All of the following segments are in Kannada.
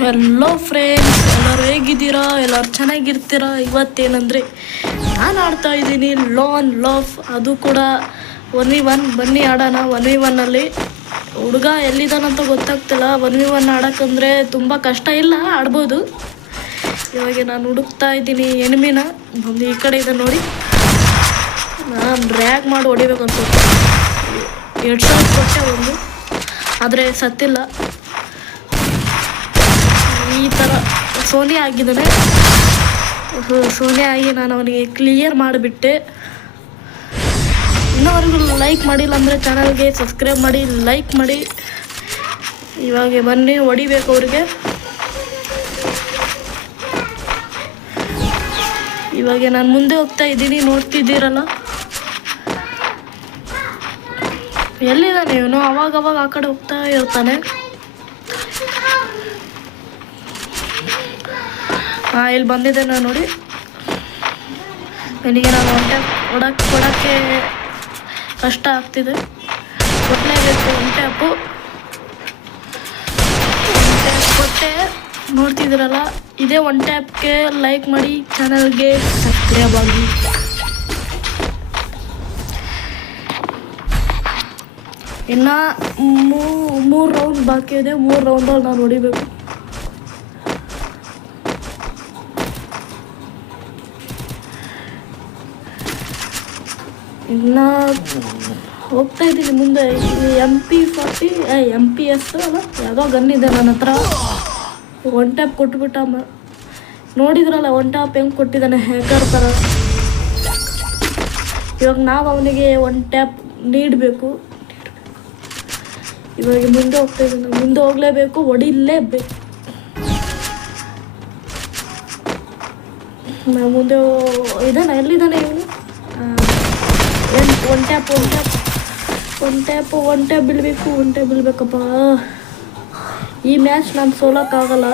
ಹಲೋ ಫ್ರೆಂಡ್ಸ್, ಎಲ್ಲರೂ ಹೇಗಿದ್ದೀರಾ? ಎಲ್ಲರೂ ಚೆನ್ನಾಗಿರ್ತೀರಾ? ಇವತ್ತೇನಂದರೆ ನಾನು ಆಡ್ತಾ ಇದ್ದೀನಿ ಲಾನ್ ಲಾಫ್, ಅದು ಕೂಡ 1v1. ಬನ್ನಿ ಆಡೋಣ. 1v1ಅಲ್ಲಿ ಹುಡುಗ ಎಲ್ಲಿದ್ದಾನಂತ ಗೊತ್ತಾಗ್ತಿಲ್ಲ. 1v1 ಆಡೋಕ್ಕಂದರೆ ತುಂಬ ಕಷ್ಟ ಇಲ್ಲ, ಆಡ್ಬೋದು. ಇವಾಗ ನಾನು ಹುಡುಕ್ತಾ ಇದ್ದೀನಿ ಎನಿಮಿನ. ಬಂದು ಈ ಕಡೆ ಇದೆ ನೋಡಿ. ನಾನು ರ್ಯಾಗ್ ಮಾಡಿ ಹೊಡಿಬೇಕು ಅನ್ಸುತ್ತೆ. 2,000 ಕೊಟ್ಟೆ ಒಂದು, ಆದರೆ ಸತ್ತಿಲ್ಲ. ಈ ಥರ ಸೋನಿ ಆಗಿದ್ದಾನೆ. ಸೋನಿ ಆಗಿ ನಾನು ಅವನಿಗೆ ಕ್ಲಿಯರ್ ಮಾಡಿಬಿಟ್ಟೆ. ಇನ್ನೂವರೆಗೂ ಲೈಕ್ ಮಾಡಿಲ್ಲ ಅಂದರೆ ಚಾನಲ್ಗೆ ಸಬ್ಸ್ಕ್ರೈಬ್ ಮಾಡಿ, ಲೈಕ್ ಮಾಡಿ. ಇವಾಗ ಬನ್ನಿ ಹೊಡಿಬೇಕು ಅವ್ರಿಗೆ. ಇವಾಗ ನಾನು ಮುಂದೆ ಹೋಗ್ತಾ ಇದ್ದೀನಿ, ನೋಡ್ತಿದ್ದೀರಲ್ಲ. ಎಲ್ಲಿದ್ದಾನೆ ಇವನು? ಅವಾಗವಾಗ ಆ ಕಡೆ ಹೋಗ್ತಾ ಇರ್ತಾನೆ. ಇಲ್ಲಿ ಬಂದಿದ್ದೇನೆ ನೋಡಿ. ನನಗೆ ನಾನು ಕೊಡೋಕ್ಕೆ ಕಷ್ಟ ಆಗ್ತಿದೆ. ಕೊಡಲೇಬೇಕು ಒನ್ ಟ್ಯಾಪು. ಕೊಟ್ಟೆ, ನೋಡ್ತಿದ್ದೀರಲ್ಲ. ಇದೇ ಒನ್ ಟ್ಯಾಪ್ಗೆ ಲೈಕ್ ಮಾಡಿ, ಚಾನಲ್ಗೆ ಸಬ್ಸ್ಕ್ರೈಬ್ ಆಗಿ. ಇನ್ನು 3 ರೌಂಡ್ ಬಾಕಿ ಇದೆ. 3 ರೌಂಡಲ್ಲಿ ನಾನು ಹೊಡಿಬೇಕು. ಇನ್ನು ಹೋಗ್ತಾ ಇದ್ದೀನಿ ಮುಂದೆ. MP40 MPS ಅಲ್ಲ, ಯಾವುದೋ ಗನ್ ಇದೆ ನನ್ನ ಹತ್ರ. ಒನ್ ಟ್ಯಾಪ್ ಕೊಟ್ಬಿಟ್ಟ. ನೋಡಿದ್ರಲ್ಲ ಒನ್ ಟ್ಯಾಪ್ ಹೆಂಗೆ ಕೊಟ್ಟಿದ್ದಾನೆ, ಹ್ಯಾಕರ್ ಥರ. ಇವಾಗ ನಾವು ಅವನಿಗೆ ಒನ್ ಟ್ಯಾಪ್ ನೀಡಬೇಕು. ಇವಾಗ ಮುಂದೆ ಹೋಗ್ತಾ ಇದ್ದೀನಿ. ಮುಂದೆ ಹೋಗಲೇಬೇಕು, ಹೊಡಿಲೇಬೇಕು. ಮುಂದೆ ಎಲ್ಲಿದ್ದಾನೆ ಇವನು? ಒನ್ ಟ್ಯಾಪ್ ಬೀಳ್ಬೇಕಪ್ಪ. ಈ ಮ್ಯಾಚ್ ನಾನು ಸೋಲೋಕ್ಕಾಗಲ್ಲ,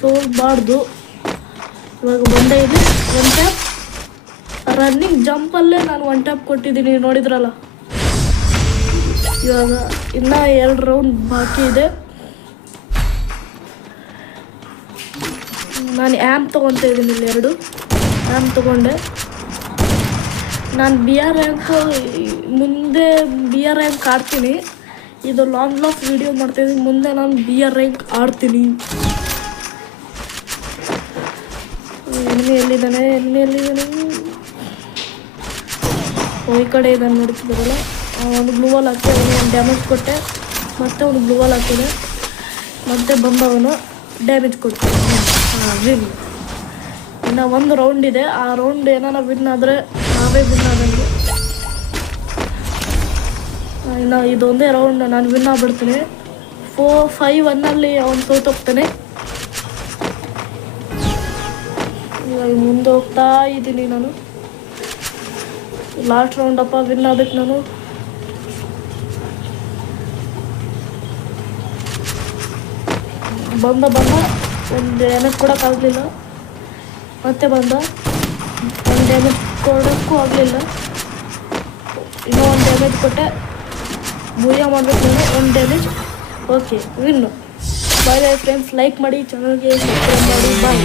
ಸೋಲ್ಬಾರ್ದು. ಇವಾಗ ಬಂದೇ ಇದೆ ಒನ್ ಟ್ಯಾಪ್. ರನ್ನಿಂಗ್ ಜಂಪಲ್ಲೇ ನಾನು ಒನ್ ಟ್ಯಾಪ್ ಕೊಟ್ಟಿದ್ದೀನಿ, ನೋಡಿದ್ರಲ್ಲ. ಇವಾಗ ಇನ್ನೂ 2 ರೌಂಡ್ ಬಾಕಿ ಇದೆ. ನಾನು ಆ್ಯಮ್ ತೊಗೊತಾ ಇದ್ದೀನಿ. ಇಲ್ಲಿ 2 ಆ್ಯಮ್ ತೊಗೊಂಡೆ. ನಾನು BR ರ್ಯಾಂಕ್ ಮುಂದೆ BR ರ್ಯಾಂಕ್ ಆಡ್ತೀನಿ. ಇದು ಲಾಂಗ್ ಲಾಫ್ ವಿಡಿಯೋ ಮಾಡ್ತಾಯಿದ್ದೀನಿ. ಮುಂದೆ ನಾನು BR ರ್ಯಾಂಕ್ ಆಡ್ತೀನಿ. ಎಲ್ಲಿದ್ದಾನೆ? ಈ ಕಡೆ ಇದನ್ನು ನೋಡ್ತಿದ್ದಾರಲ್ಲ. ಒಂದು ಗ್ಲೂವಲ್ ಹಾಕಿ ಅವನು ಡ್ಯಾಮೇಜ್ ಕೊಟ್ಟೆ. ಮತ್ತೆ ಅವನು ಗ್ಲೂವಲ್ ಹಾಕಿದೆ. ಮತ್ತೆ ಬಂದವನು ಡ್ಯಾಮೇಜ್ ಕೊಟ್ಟೆ. ವಿನ್. ಇನ್ನು 1 ರೌಂಡ್ ಇದೆ. ಆ ರೌಂಡ್ ಏನಾರ ವಿನ್ ಆದರೆ ನಾವೇ ವಿನ್ ಆದಂಗೆ. ಇನ್ನು ಇದೊಂದೇ ರೌಂಡ್ ನಾನು ವಿನ್ ಆಗಿಬಿಡ್ತೀನಿ. 5-1 ಅವನು ಸೋತೋಗ್ತಾನೆ. ಇವಾಗ ಮುಂದೆ ಹೋಗ್ತಾ ಇದ್ದೀನಿ ನಾನು. ಲಾಸ್ಟ್ ರೌಂಡಪ್ಪ, ವಿನ್ ಆಗಬೇಕು ನಾನು. ಬಂದ ಒಂದು ಡ್ಯಾಮೇಜ್ ಕೊಡೋಕ್ಕಾಗಲಿಲ್ಲ. ಮತ್ತೆ ಬಂದ, ಒಂದು ಡ್ಯಾಮೇಜ್ ಕೊಡೋಕ್ಕೂ ಆಗಲಿಲ್ಲ. ಇನ್ನೂ 1 ಡ್ಯಾಮೇಜ್ ಕೊಟ್ಟೆ. ಬೂಯ ಮಾಡಬೇಕು ನಾನು. 1 damage. Okay, win. Bye friends, like ಮಾಡಿ, ಚಾನಲ್ಗೆ ಸಬ್ಸ್ಕ್ರೈಬ್ ಮಾಡಿ. ಬಾಯ್.